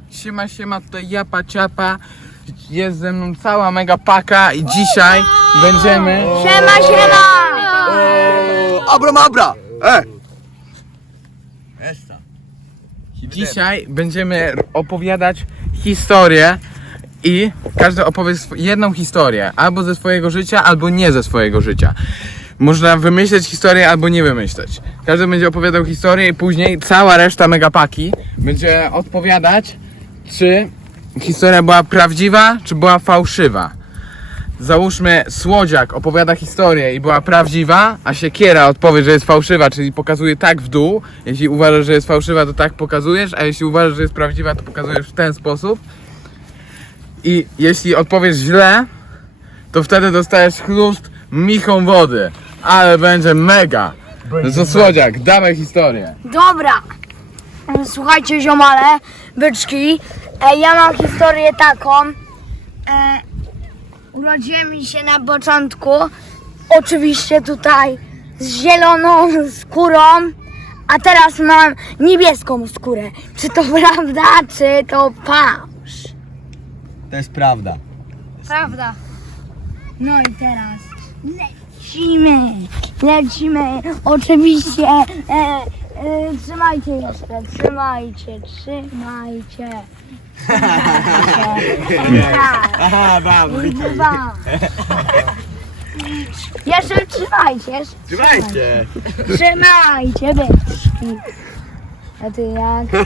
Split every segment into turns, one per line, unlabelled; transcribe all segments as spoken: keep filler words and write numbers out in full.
Siema, siema, tutaj Japa Ciapa. Jest ze mną cała mega paka i dzisiaj będziemy...
Siema, siema!
Abra mabra! E!
Dzisiaj będziemy opowiadać historię i każdy opowie sw- jedną historię. Albo ze swojego życia, albo nie ze swojego życia. Można wymyśleć historię, albo nie wymyśleć. Każdy będzie opowiadał historię i później cała reszta megapaki będzie odpowiadać, czy historia była prawdziwa, czy była fałszywa. Załóżmy, Słodziak opowiada historię i była prawdziwa, a Siekiera odpowie, że jest fałszywa, czyli pokazuje tak w dół. Jeśli uważasz, że jest fałszywa, to tak pokazujesz, a jeśli uważasz, że jest prawdziwa, to pokazujesz w ten sposób. I jeśli odpowiesz źle, to wtedy dostajesz chlust michą wody. Ale będzie mega. No to Słodziak, dawaj historię.
Dobra. Słuchajcie, ziomale, byczki. E, ja mam historię taką. E, urodziłem się na początku, oczywiście tutaj z zieloną skórą, a teraz mam niebieską skórę. Czy to prawda, czy to fałsz?
To jest prawda.
Prawda. No i teraz lecimy, lecimy, oczywiście, e, e, trzymajcie jeszcze, trzymajcie, trzymajcie. Tak,
Aha, mam.
i dwa. Jeszcze trzymajcie, jeszcze
Trzymajcie!
trzymajcie, byczki. A ty jak?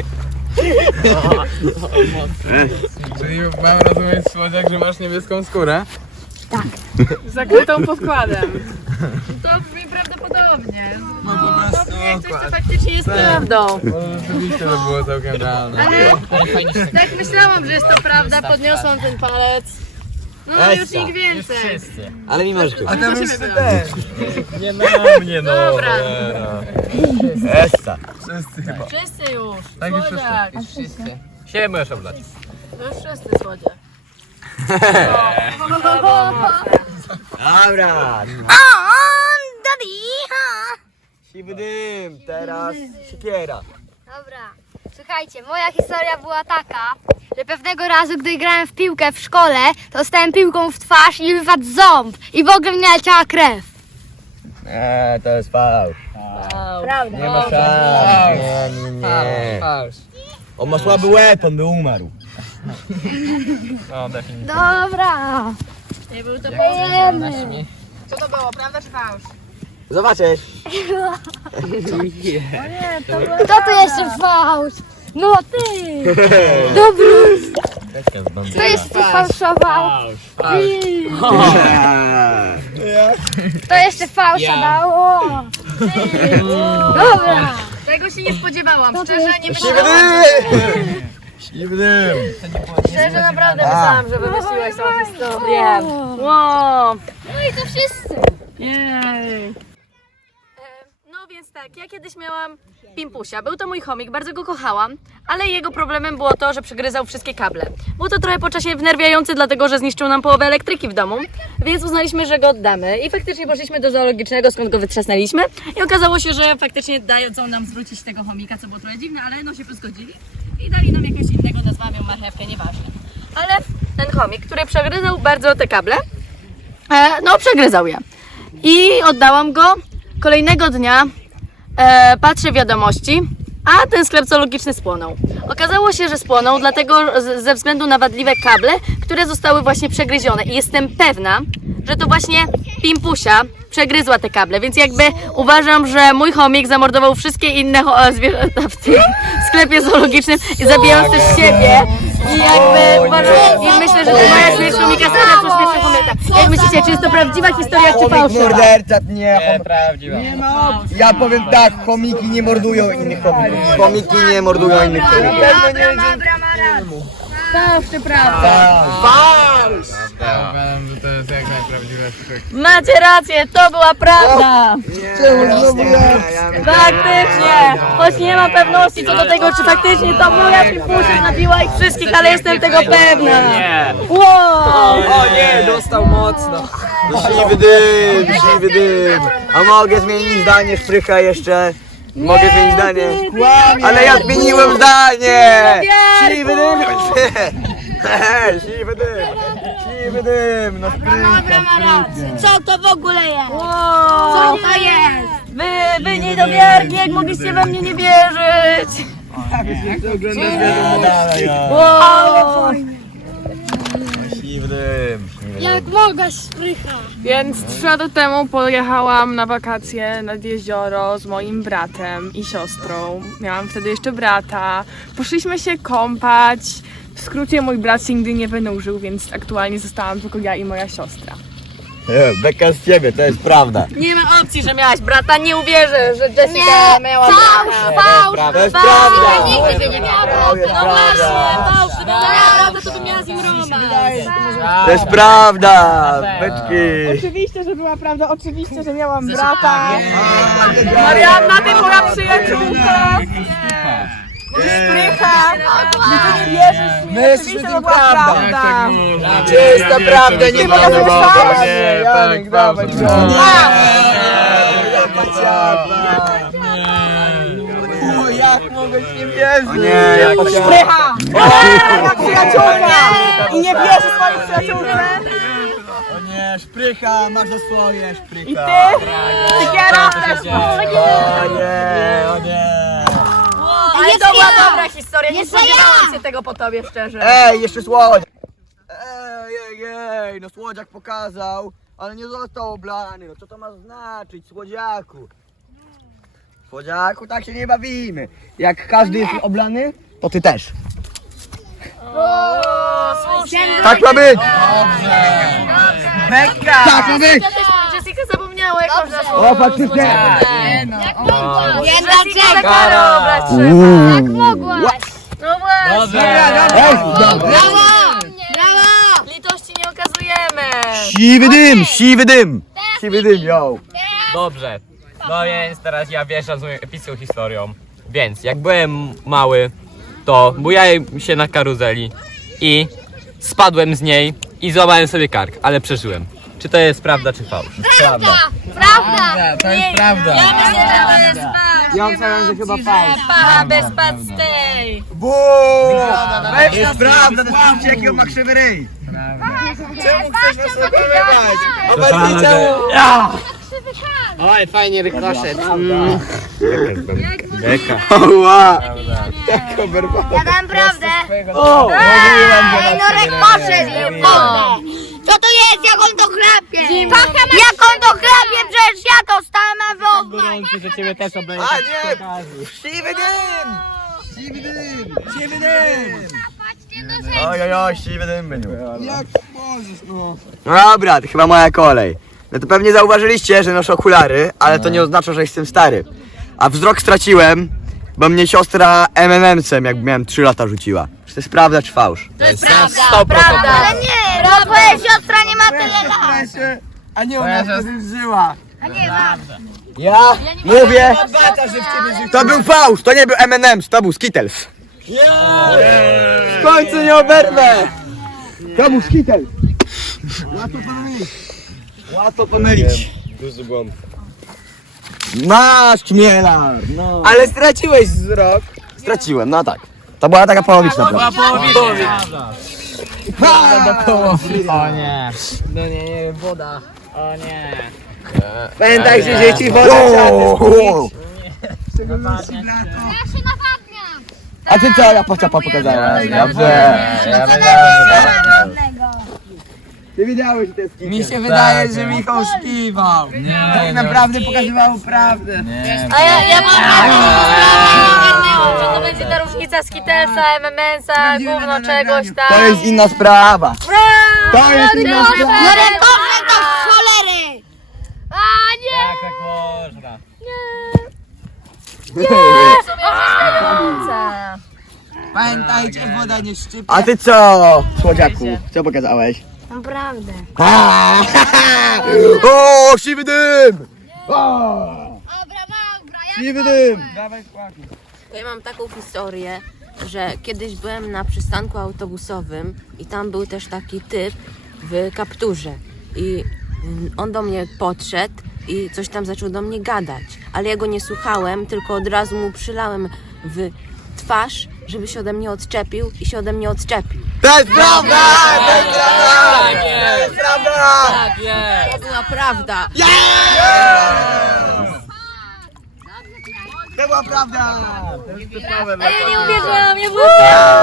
Czyli mam rozumieć, Słodziak, że masz niebieską skórę?
Zakrytą podkładem. To brzmi prawdopodobnie. No, to brzmi jak coś, co faktycznie jest prawdą.
No rzeczywiście to było całkiem realne.
Ale tak myślałam, że jest to prawda, podniosłam ten palec. No ale już nikt więcej.
Ale mimo, że
A tam już też.
nie na mnie, no.
Dobra.
Essa.
Wszyscy chyba.
Wszyscy już.
Tak, już
Słodziak.
wszyscy.
Siema, możesz oblać.
No już wszyscy słodziak.
Dobra.
On, daddy, ha.
Siwy dym, teraz Siekiera.
Dobra, słuchajcie, moja historia była taka, że pewnego razu, gdy grałem w piłkę w szkole, to dostałem piłką w twarz i wypadł ząb i w ogóle mnie leciała krew.
Eee, to jest fałsz.
Prawda.
Nie ma szans. Nie, nie, nie. On ma słaby łeb, on by umarł. No, definitywnie.
Dobra.
Nie był to
Jemy.
Co to było, prawda czy fałsz?
Zobaczysz.
Kto tu jeszcze fałsz? No ty. Dobrus. Kto jeszcze fałszował? Ty. Kto jeszcze fałsza dał? O, ty. Dobra.
Tego się nie spodziewałam, szczerze nie
Siwy
myślałam.
dym! Siwy dym!
Szczerze naprawdę myślałam, że wymyśliłeś tą historię. Wow.
No i to wszyscy.
Jej. No więc tak, ja kiedyś miałam Pimpusia. Był to mój chomik, bardzo go kochałam, ale jego problemem było to, że przegryzał wszystkie kable. Było to trochę po czasie wnerwiające, dlatego że zniszczył nam połowę elektryki w domu, więc uznaliśmy, że go oddamy. I faktycznie poszliśmy do zoologicznego, skąd go wytrzasnęliśmy i okazało się, że faktycznie dadzą nam zwrócić tego chomika, co było trochę dziwne, ale no się zgodzili i dali nam jakiegoś innego, nazwamy ją marchewkę, nieważne. Ale ten chomik, który przegryzał bardzo te kable, e, no przegryzał je. I oddałam go. Kolejnego dnia e, patrzę wiadomości, a ten sklep zoologiczny spłonął. Okazało się, że spłonął dlatego z, ze względu na wadliwe kable, które zostały właśnie przegryzione. I jestem pewna, że to właśnie Pimpusia przegryzła te kable, więc jakby uważam, że mój chomik zamordował wszystkie inne cho- zwierzęta w tym sklepie zoologicznym, zabijając też siebie. I jakby uważam, i myślę, że to moja śmierć chomika sprawia co śmierć chomika. Jak myślicie, czy jest to prawdziwa historia, czy
Chomik
fałszywa?
morderca, nie, chom... prawdziwa. Nie no. Ja powiem tak, chomiki nie mordują innych chomików. Chomiki nie mordują innych chomików.
Fałsz czy prawda?
Fałsz!
Ja uważam, że to jest jak najprawdziwszy.
Macie rację, to była prawda!
Czemu znowu ja?
Faktycznie! Choć nie mam pewności co do tego, czy faktycznie to moja Pimpusia zabiła ich wszystkich, ale jestem tego pewna! Wow!
O nie, dostał mocno. Siwy dym, siwy dym. A mogę zmienić zdanie, szprycha jeszcze. Mogę zmienić zdanie. Ale ja zmieniłem zdanie! Siwy dym! Siwy dym! Siwy dym! No
Dobra, ma rację. Co to w ogóle jest?
Wow.
Co to jest?
Wy, wy niedowierni, jak mogliście we mnie nie wierzyć? Wow.
Siwy dym!
Jak mogę sprycha?
Więc trzy lata temu pojechałam na wakacje nad jezioro z moim bratem i siostrą. Miałam wtedy jeszcze brata. Poszliśmy się kąpać. W skrócie mój brat się nigdy nie wynurzył, więc aktualnie zostałam tylko ja i moja siostra.
Beka z ciebie, to jest prawda.
Nie ma opcji, że miałaś brata, nie uwierzę, że Jessica miała
Fałsz, fałsz!
To jest prawda!
Nigdy by nie miała
To jest
No właśnie,
prawda!
fałsz, gdyby miała brata, to by miała z nim romans.
To jest prawda! Beczki!
Oczywiście, że była prawda, oczywiście, że miałam brata. Marianna, ty moja przyjaciółka. Sprycha. Ty nie wierzysz mi, oczywiście, że była prawda.
Czysta prawda, nie
mogę
mogę
zostać.
Nie, Janek, dawaj, O, jak mogę ci nie wierzyć? Nie, ja
Sprycha. Moja przyjaciółka. I nie wierzy swojej przyjaciółce.
O nie, szprycha, masz za swoje, szprycha.
I ty? Tykiera też.
O nie, o nie.
Ale to była dobra historia, nie
Jeszcze
spodziewałam
ja.
się tego po tobie, szczerze.
Ej, jeszcze słodziak. Ej, ej, ej, no słodziak pokazał, ale nie został oblany. No co to ma znaczyć, słodziaku? Słodziaku, tak się nie bawimy. Jak każdy jest oblany, to ty też. Tak ma być! Beka! Tak ma być!
Jessica zapomniała, jak można słowo.
O, faktycznie!
Wiem
Jessica za
dlaczego.
karę obrać trzeba.
Jak mogłaś?
No właśnie.
Ej, dobra.
Brawo! Brawo!
Litości nie okazujemy.
Siwy dym, siwy dym! Siwy dym, yo!
Dobrze, no więc teraz ja wjeżdżam z moją epicką historią. Więc jak byłem mały, to bujałem się na karuzeli i spadłem z niej i złamałem sobie kark, ale przeżyłem. Czy to jest prawda, czy fałsz?
Prawda! Prawda!
To jest prawda.
Ja myślę, że to jest fałsz.
Ja myślałem, że chyba fałsz.
Para bez pad stay.
Buu! To jest prawda, to jest jaki on ma krzywy ryj. Czemu chcesz nas okłamywać? Obecnie czemu?
Oj, fajnie rykoszet.
Oła! Jak oberwa.
Ja dam prawdę.
O!
Ej, no rekoszet jest wodę. Co to jest? Jak on to chlapie? Jak on to chlapie? Przecież ja to stałem, a wy obmaj.
że ciebie też obejrzę.
A nie! Siwy dym! Siwy dym! Siwy dym! Oj, oj, oj, siwy dym będzie. Jak możesz, no. No dobra, to chyba moja kolej. No to pewnie zauważyliście, że noszę okulary, ale to nie oznacza, że jestem stary. A wzrok straciłem, bo mnie siostra M and M'sem, jak miałem trzy lata, rzuciła. Czy to jest prawda, czy fałsz?
To jest prawda, prawda.
Ale nie, bo twoja siostra nie ma tyle lat.
A nie ona wtedy żyła.
A nie ma.
Ja mówię, to był fałsz, to nie był M and M's, to był Skittles. W końcu nie oberwę! To był Skittles. Łatwo pomylić. Łatwo pomylić.
Duży błąd.
Masz, Chmielar, no. Ale straciłeś wzrok. Straciłem, no tak. To była taka połowiczna prawda.
O nie. No nie, nie, woda. O nie.
Pamiętajcie, dzieci, woda trzeba
Ja się nawadniam.
A ty co, ja pociapa pokazałem. Dobrze.
Ja wiedziałem,
Ty wiedziałeś, że to jest
Mi się wydaje, że Michał śpiwał. Nie, tak naprawdę pokazywał prawdę.
A ja, ja mam taką że to będzie ta różnica Skittlesa, M and M'sa, gówno czegoś tam.
To jest inna sprawa. To jest inna sprawa.
No rekoszet to z cholery. A nie.
Tak, tak można.
Pamiętajcie, woda nie szczypie.
A ty co, słodziaku? Co pokazałeś?
Naprawdę.
A, o, siwy dym! O,
Dobra, dobra.
siwy dym!
Ja mam taką historię, że kiedyś byłem na przystanku autobusowym i tam był też taki typ w kapturze i mm, on do mnie podszedł i coś tam zaczął do mnie gadać, ale ja go nie słuchałem, tylko od razu mu przylałem w twarz, żeby się ode mnie odczepił i się ode mnie odczepił.
To jest prawda! To jest prawda! To jest prawda!
To była prawda.
To była prawda!
Ja nie uwierzyłam, nie było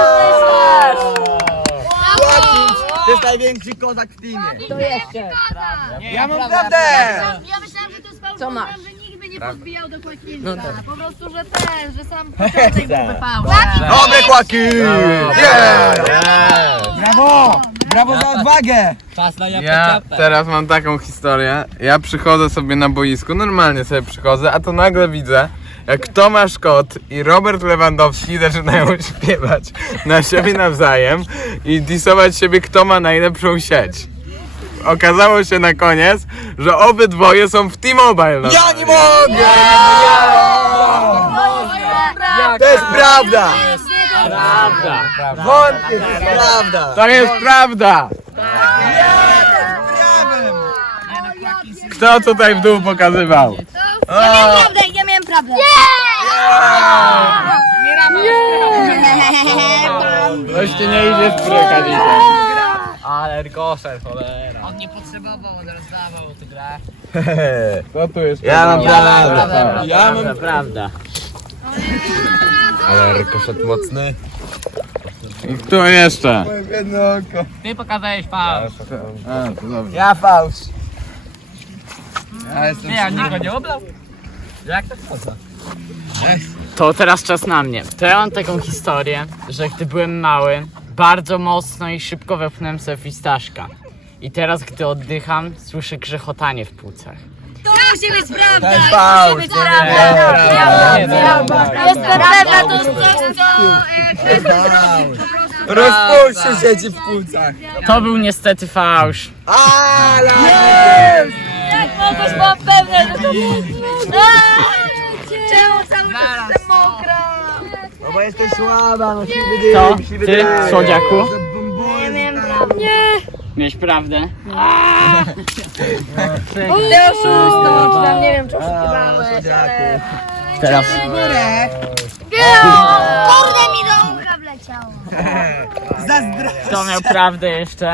Chłopcy, to jest największy kozak w teamie. Ja mam prawdę!
Ja myślałam, że to jest fałsz,
Co masz?
że nikt by nie podbijał do Kłakinka. Po prostu, że ten, że sam początek byłby fałsz.
Dobre chłopaki! Brawo! Brawo za odwagę!
Ja teraz mam taką historię. Ja przychodzę sobie na boisku, normalnie sobie przychodzę, a to nagle widzę, jak Tomasz Kot i Robert Lewandowski zaczynają śpiewać na siebie nawzajem i disować siebie, kto ma najlepszą sieć. Okazało się na koniec, że obydwoje są w T-Mobile. No.
Ja nie mogę! To jest prawda!
Prawda.
Wątpię, to jest prawda!
To jest prawda! Kto tutaj w dół pokazywał?
Ja miałem prawdę, ja miałem prawdę.
Coś ci nie idzie z przekazem.
Ale rykoszer, cholera.
Co tu jest?
Ja mam prawdę!
Ja mam...
Prawda.
Ale rykoszet mocny.
I kto jeszcze?
Jedno oko.
Ty pokazałeś fałsz.
A, to dobrze.
Ja fałsz.
Ja jestem...
Nie, nikt go nie oblał. Jak to wchodzę?
To teraz czas na mnie. To ja mam taką historię, że gdy byłem mały, bardzo mocno i szybko wepchnąłem sobie fistaszka. I teraz, gdy oddycham, słyszę grzechotanie w płucach.
To musi być prawda!
To jest fałsz.
Jest prawda, to jest coś, co...
Rozpuszczy sieci w płucach.
To był niestety fałsz.
Ale!
Jak mogłeś, byłam pewna, że to Czemu cały czas jestem mokra?
No bo jesteś słaba, no siwy dym,
To?
siwy
Ty,
dym.
słodziaku?
Ja miałem prawdę.
Miałeś prawdę?
Ty oszusto, czy tam nie wiem, czy oszukiwałeś, ale...
Teraz
Kurde, mi do ucha wleciało.
kto miał prawdę jeszcze?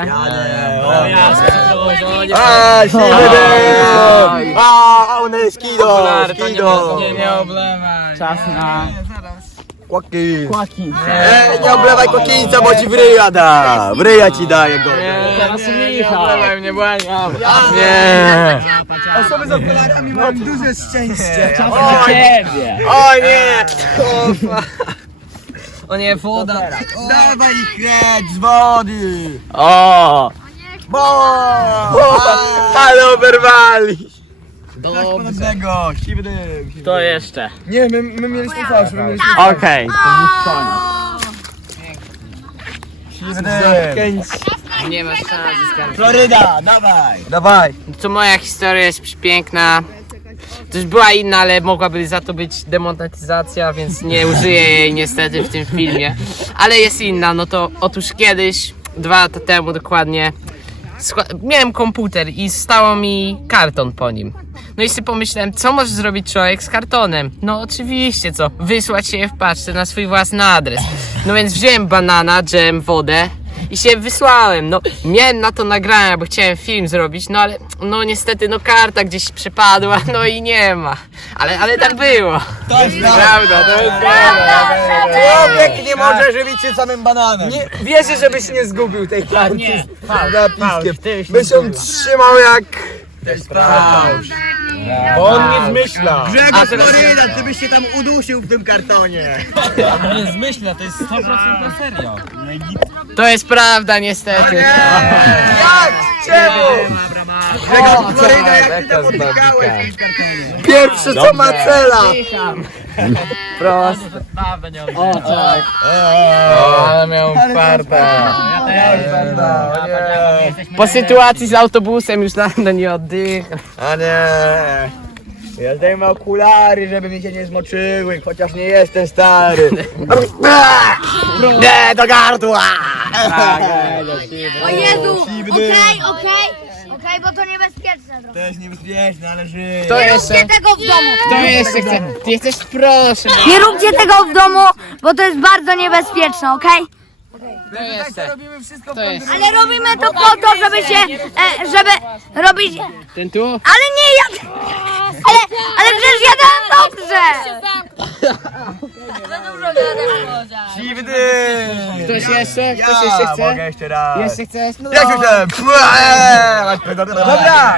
A, siwy dym! A, one skido, skido.
Nie, nie oblewaj.
Czas na
Kłaki.
kłaki.
Ej, nie oblewaj kokińca, bo ci w ryja da. W ryja ci daje go.
Teraz
Nie
Michał.
oblewaj mnie, błagam. Nie.
Osoby z okularami mają duże szczęście.
Czas na ciebie.
O nie!
O nie, woda.
Dawaj ich kręć z wody!
O!
Bo! Ale oberwali!
Dobrze.
Podobnego, siwy dym. siwy
To
dym.
jeszcze.
Nie, my, my mieliśmy fałsz, my mieliśmy
Okej.
siwy dym.
Nie masz szans.
Floryda, dawaj! Dawaj!
To moja historia jest przepiękna. To już była inna, ale mogłaby za to być demonetyzacja, więc nie użyję jej niestety w tym filmie. Ale jest inna, no to otóż kiedyś, dwa lata temu dokładnie, skła- miałem komputer i stało mi karton po nim. No i sobie pomyślałem, co może zrobić człowiek z kartonem? No oczywiście, co? Wysłać się w paczce na swój własny adres. No więc wziąłem banana, dżem, wodę i się wysłałem. No miałem na to nagrania, bo chciałem film zrobić, no ale no niestety no karta gdzieś przepadła, no i nie ma. Ale, ale tak było.
To jest
Prawda, to jest prawda.
Człowiek nie może żywić się samym bananem. Nie, wierzę, żebyś nie zgubił tej karty
Nie,
z
fałsz,
napiskiem.
ty się
Byś ją trzymał jak... To jest fałsz.
Bo on nie zmyśla.
Grzegorz Floryda, ty byś się tam udusił w tym kartonie.
Nie zmyśla, to jest sto procent na serio.
To jest prawda niestety.
Jak? Czemu? Grzegorz Floryda, jak ty tam odbiegałeś w tym kartonie? Pierwszy co ma cela.
Proste.
Prawda nie
O tak.
O, ale miał farta.
Po sytuacji z autobusem już dawno nie oddycham.
A nie. Ja zdejmę okulary, żeby mi się nie zmoczyły, chociaż nie jestem stary. Nie, do gardła!
O Jezu, okej, okej, okej, Ej, bo to niebezpieczne trochę.
To jest niebezpieczne, ale żyje.
Kto
Nie
jeszcze?
róbcie tego w domu.
Kto jeszcze chce? Ty jesteś, proszę.
Nie róbcie tego w domu, bo to jest bardzo niebezpieczne, okej?
Kto jeszcze? Kto jest?
Ale robimy to po to, żeby się, e, żeby robić,
Ten tu?
ale nie ja, ale, ale przecież ja dałem dobrze.
Siwy dym!
Ktoś jeszcze?
Ja
Ktoś jeszcze chce?
mogę jeszcze raz.
Jeszcze chcesz? No
Jak myślałem? Dobra!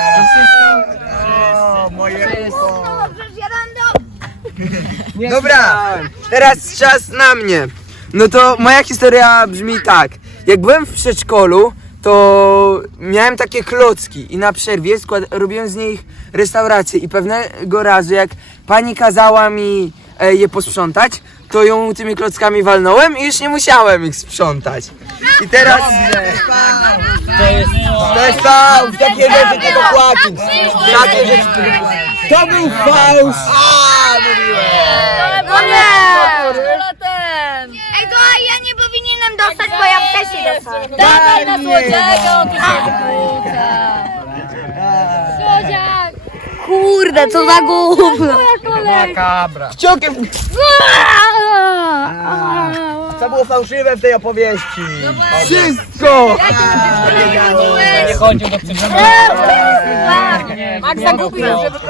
O, moje ucho.
Przecież ja dałem dobrze.
Dobra, teraz czas na mnie. No to moja historia brzmi tak. Jak byłem w przedszkolu, to miałem takie klocki i na przerwie skład, robiłem z nich restaurację i pewnego razu jak pani kazała mi e, je posprzątać, to ją tymi klockami walnąłem i już nie musiałem ich sprzątać. I teraz...
To jest fałsz! Takie rzeczy tylko płacić! Takie rzeczy tylko...
To był fałsz!
No nie. Ej, to ja nie powinienem dostać, bo ja wcześniej dostałem.
Dawaj na słodziego, ty się wykłóca. Słodziak!
Kurde, co za gówno.
Makabra.
Ciokiem...
Co było fałszywe w tej opowieści?
Wszystko!
Nie chodził do przedszkola.
Max zagubił.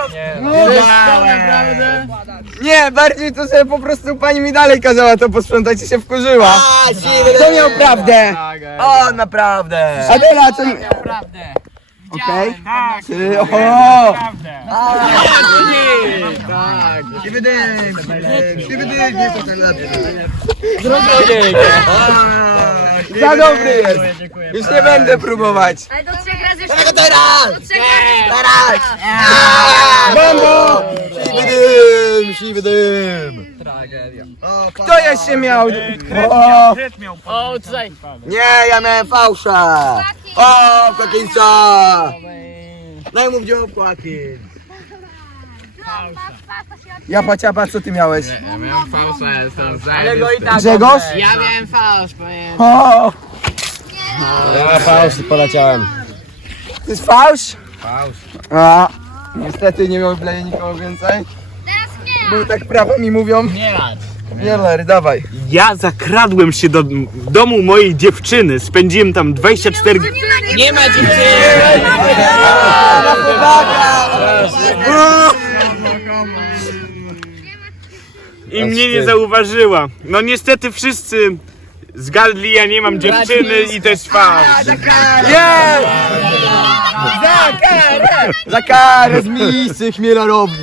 Nie, bardziej to sobie po prostu pani mi dalej kazała to posprzątać i się wkurzyła.
A, siwy
To miał prawdę.
O, naprawdę!
Adela, to...
Naprawdę.
Okej? Ty, o!
Siwy dym! Siwy dym! Nie to ten lat.
Za dobry jest. Już nie będę próbować.
Ale do trzech razy
Tego teraz!
do trzech razy.
Teraz!
Bombo!
Siwy dym! Siwy dym!
Kto jeszcze miał? O!
O, tutaj.
Nie, ja miałem fałsza! O, kokińca! Daj mu wziął płakin!
Japa ciapa, co ty miałeś?
Ja miałem fałsza, jestem
Ale go i tak.
Grzegorz?
Ja miałem fałsz, pamiętam.
O!
Ja fałsz poleciałem.
To jest fałsz?
Fałsz.
A, niestety nie miał wleje nikogo więcej. Bo tak prawo mi mówią.
Nie lat.
Nie, Larry, dawaj.
Ja zakradłem się do domu mojej dziewczyny, spędziłem tam dwadzieścia cztery godziny.
Nie ma dziewczyny.
I mnie nie zauważyła. No niestety wszyscy zgadli, ja nie mam dziewczyny i to jest fałsz.
Nie! Za karę!
Za karę z misy chmielarowni!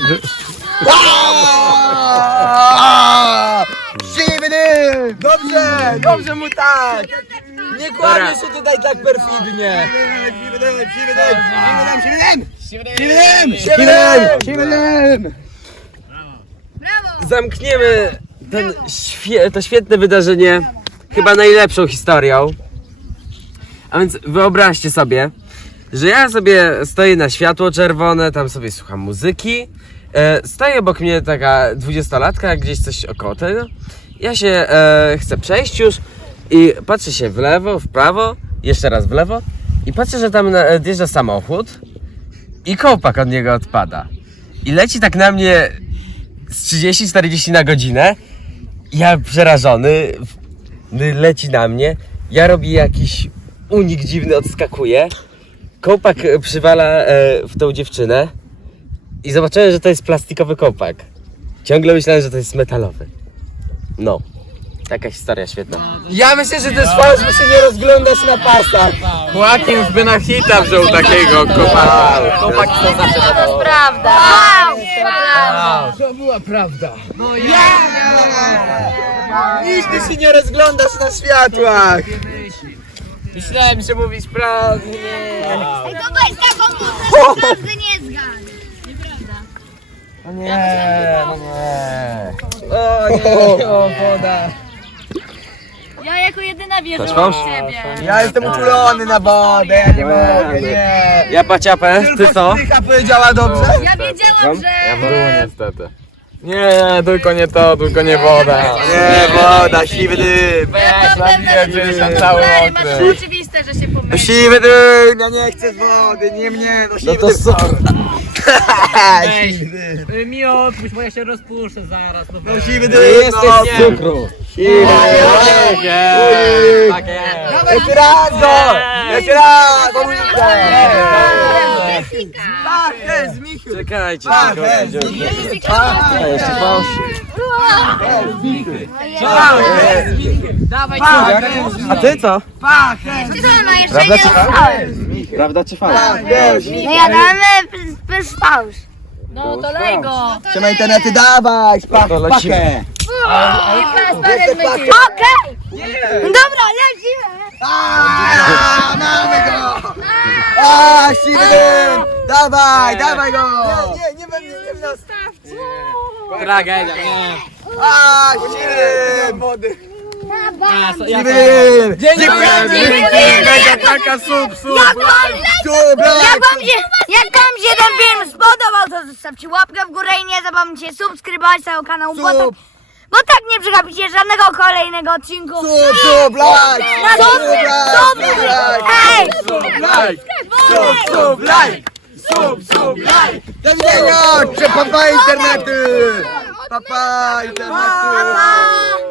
Siwy dym!
Dobrze, dobrze mu tak! Nie kłamiesz się tutaj tak perfidnie!
Siwy dym! Siwy dym! Siwy dym! Siwy dym! Siwy dym!
Siwy dym! Siwy dym!
Zamkniemy ten świe- to świetne wydarzenie chyba najlepszą historią. A więc wyobraźcie sobie, że ja sobie stoję na światło czerwone, tam sobie słucham muzyki. E, stoi obok mnie taka dwudziestolatka, gdzieś coś około tego. Ja się e, chcę przejść już i patrzę się w lewo, w prawo, jeszcze raz w lewo i patrzę, że tam nadjeżdża samochód i kołpak od niego odpada. I leci tak na mnie z trzydzieści czterdzieści na godzinę. Ja przerażony, w- leci na mnie. Ja robię jakiś unik dziwny, odskakuję. Kołpak e, przywala e, w tą dziewczynę. I zobaczyłem, że to jest plastikowy kołpak. Ciągle myślałem, że to jest metalowy. No. Taka historia świetna.
Ja myślę, że to jest fałsz, bo się nie rozglądasz na pasach.
Płakin już by na hita wziął takiego kopaka.
Chłopaki są zawsze na
To jest prawda.
To była prawda. No ja! Nigdy się nie rozglądasz na światłach.
Myślałem, że mówisz prawdę.
Ej, to weź taką muzykę, każdy nie zgadł.
O nie, no nie.
O nie, o woda.
Ja jako jedyna wierzyłam w siebie.
Ja jestem uczulony na wodę, ja nie mogę, nie!
Ja paciapę, ty co?
Strycha powiedziała dobrze?
Ja wiedziałam, że...
Ja w dół niestety. Nie, tylko nie to, tylko nie woda.
Nie, woda, siwy dym!
Ja byłam pewna, że
Zabiłem cię, jestem cały
Stary,
mokry.
masz oczywiste, że może się pomylić.
No siwy dym, ja nie chcę z wody, nie mnie, no siwy
to
dym.
sorry.
Weź, y, mi odpuść, bo ja się rozpuszczę zaraz. No,
No siwy
Nie
dym,
jesteś
no.
z cukru.
Siwy dym.
Tak jest.
Jeszcze raz go! Jeszcze raz! Dominika! Pachę z Michu!
Czekajcie,
Pachę
czekajcie.
z Michu!
A, jeszcze fałsz.
Dawaj,
A ty co?
Pachę!
No jeszcze nie dostałem.
Prawda czy fałsz?
No ja damy bez fałsz.
No to lej go.
Trzeba internety dawać! Pach,
To lecimy.
pachę!
Okej! Dobra, lecimy!
Aaa, mamy go! A, siwy dym! Dawaj, dawaj go! Nie, nie, nie będę, nie zostawcie!
Tragedia, nie.
A, siwy dym! Wody! Siwy
Ja
dym! Dziękujemy!
Mega taka sub, sub.
Tu, brak!
Jak wam, się, jak wam się ten film spodobał, to zostawcie łapkę w górę i nie zapomnijcie subskrybować tego kanału, bo tak,
Sub!
bo tak nie przegapicie żadnego kolejnego odcinku.
Sub, sub, like!
Na
Sub,
sub,
like!
sub,
like!
Ej!
Like! Sub, sub, like! Sub, sub, like! Do widzenia! Papa internety! Papa internety!